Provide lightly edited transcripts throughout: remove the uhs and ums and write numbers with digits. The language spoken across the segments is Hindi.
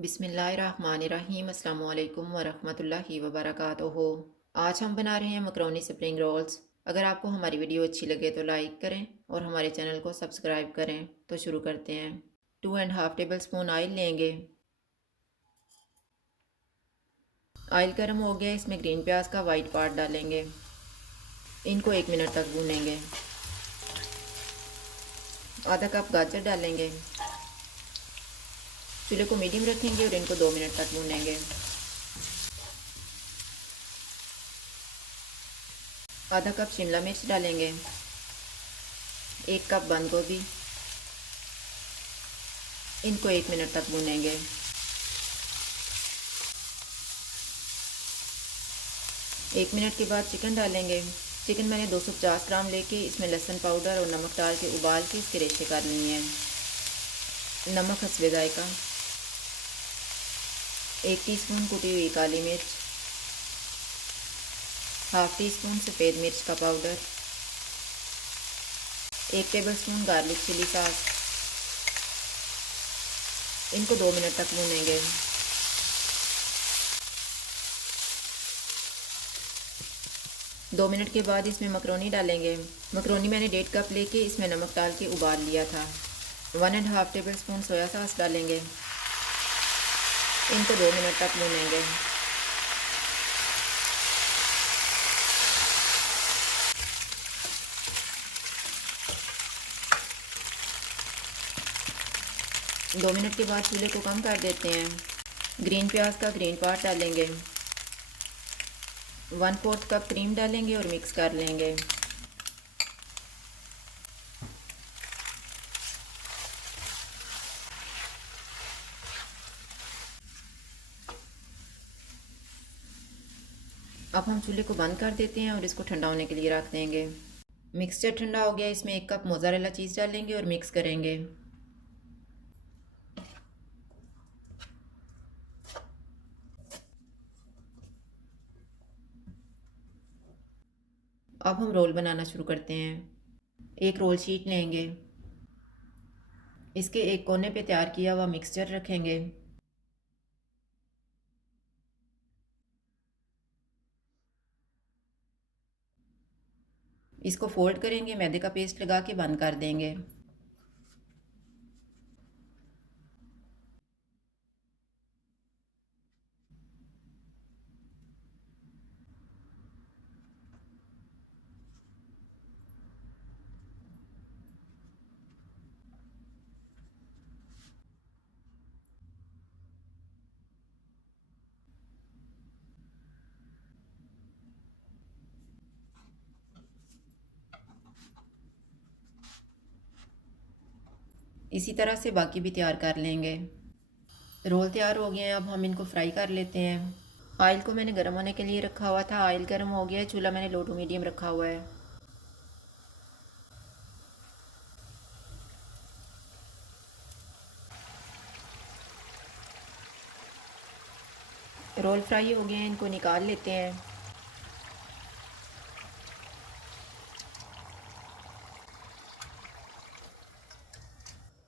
बिस्मिल्लाहिर्रहमानिर्रहीम अस्सलाम वालेकुम वरहमतुल्लाहि वबरकातुहू। आज हम बना रहे हैं मकरोनी स्प्रिंग रोल्स। अगर आपको हमारी वीडियो अच्छी लगे तो लाइक करें और हमारे चैनल को सब्सक्राइब करें। तो शुरू करते हैं। 2.5 टेबल स्पून ऑयल लेंगे। ऑयल गर्म हो गया, इसमें ग्रीन प्याज का वाइट पार्ट डालेंगे। इनको 1 मिनट तक भूनेंगे। आधा कप गाजर डालेंगे। चूल्हे को मीडियम रखेंगे और इनको 2 मिनट तक भूनेंगे। आधा कप शिमला मिर्च डालेंगे। 1 कप बंद गोभी। इनको 1 मिनट तक भूनेंगे। एक मिनट के बाद चिकन डालेंगे। चिकन मैंने 250 ग्राम लेके इसमें लहसुन पाउडर और नमक डाल के उबाल के इसके रेशे कर लिए हैं। नमक हस्बे जायका। 1 टीस्पून कुटी हुई काली मिर्च। हाफ टी स्पून सफ़ेद मिर्च का powder. 1 tablespoon garlic chilli sauce. इनको 2 मिनट तक भूनेंगे। 2 मिनट के बाद इसमें मकरोनी डालेंगे। मकरोनी मैंने 1.5 कप लेके इसमें नमक डाल के उबाल लिया था। 1.5 टेबल स्पून सोया सॉस डालेंगे। इनको 2 मिनट तक भूनेंगे। दो मिनट के बाद चूल्हे को कम कर देते हैं। ग्रीन प्याज का ग्रीन पार्ट डालेंगे। 1/4 कप क्रीम डालेंगे और मिक्स कर लेंगे। अब हम चूल्हे को बंद कर देते हैं और इसको ठंडा होने के लिए रख देंगे। मिक्सचर ठंडा हो गया, इसमें 1 कप मोज़रेला चीज़ डालेंगे और मिक्स करेंगे। अब हम रोल बनाना शुरू करते हैं। एक रोल शीट लेंगे। इसके एक कोने पे तैयार किया हुआ मिक्सचर रखेंगे। इसको फोल्ड करेंगे, मैदे का पेस्ट लगा के बंद कर देंगे। इसी तरह से बाकी भी तैयार कर लेंगे। रोल तैयार हो गए हैं, अब हम इनको फ्राई कर लेते हैं। ऑयल को मैंने गर्म होने के लिए रखा हुआ था। ऑयल गर्म हो गया है, चूल्हा मैंने लो टू मीडियम रखा हुआ है। रोल फ्राई हो गए हैं, इनको निकाल लेते हैं।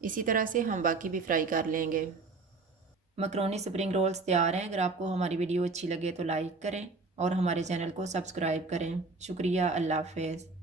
इसी तरह से हम बाकी भी फ्राई कर लेंगे। मकरोनी स्प्रिंग रोल्स तैयार हैं। अगर आपको हमारी वीडियो अच्छी लगे तो लाइक करें और हमारे चैनल को सब्सक्राइब करें। शुक्रिया। अल्लाह हाफ़िज़।